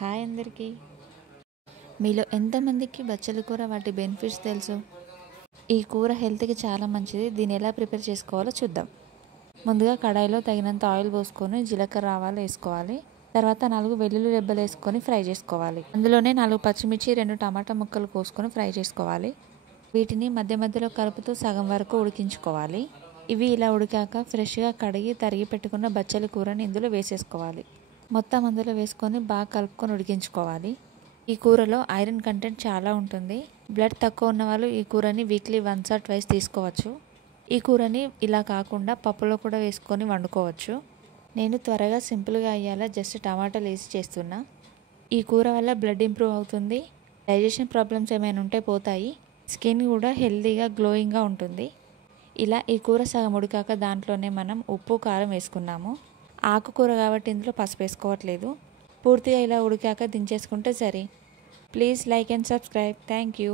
Hi అందరికీ. మీలో ఎంతమందికి బచ్చలి కూర వాటి బెనిఫిట్స్ తెలుసు? ఈ కూర హెల్త్కి చాలా మంచిది. దీన్ని ఎలా ప్రిపేర్ చేసుకోవాలో చూద్దాం. ముందుగా కడాయిలో తగినంత ఆయిల్ పోసుకొని జీలకర్ర ఆవాలు వేసుకోవాలి. తర్వాత 4 వెల్లుల్లి రెబ్బలు వేసుకొని ఫ్రై చేసుకోవాలి. అందులోనే 4 పచ్చిమిర్చి 2 టమాటా ముక్కలు కోసుకొని ఫ్రై చేసుకోవాలి. వీటిని మధ్య మధ్యలో కలుపుతూ సగం వరకు ఉడికించుకోవాలి. ఇవి ఇలా ఉడికాక ఫ్రెష్గా కడిగి తరిగి పెట్టుకున్న బచ్చలి కూరని ఇందులో వేసేసుకోవాలి. మొత్తం అందులో వేసుకొని బాగా కలుపుకొని ఉడికించుకోవాలి. ఈ కూరలో ఐరన్ కంటెంట్ చాలా ఉంటుంది. బ్లడ్ తక్కువ ఉన్న వాళ్ళు ఈ కూరని వీక్లీ వన్స్ ఆర్ ట్వైస్ తీసుకోవచ్చు. ఈ కూరని ఇలా కాకుండా పప్పులో కూడా వేసుకొని వండుకోవచ్చు. నేను త్వరగా సింపుల్గా అయ్యేలా జస్ట్ టమాటాలు వేసి చేస్తున్నా. ఈ కూర వల్ల బ్లడ్ ఇంప్రూవ్ అవుతుంది. డైజెషన్ ప్రాబ్లమ్స్ ఏమైనా ఉంటే పోతాయి. స్కిన్ కూడా హెల్తీగా గ్లోయింగ్గా ఉంటుంది. ఇలా ఈ కూర సగం ఉడికాక దాంట్లోనే మనం ఉప్పు కారం వేసుకున్నాము. ఆకుకూర కాబట్టి ఇందులో పసుపు వేసుకోవట్లేదు. పూర్తిగా ఇలా ఉడికాక దించేసుకుంటే సరే. Please like and subscribe. Thank you.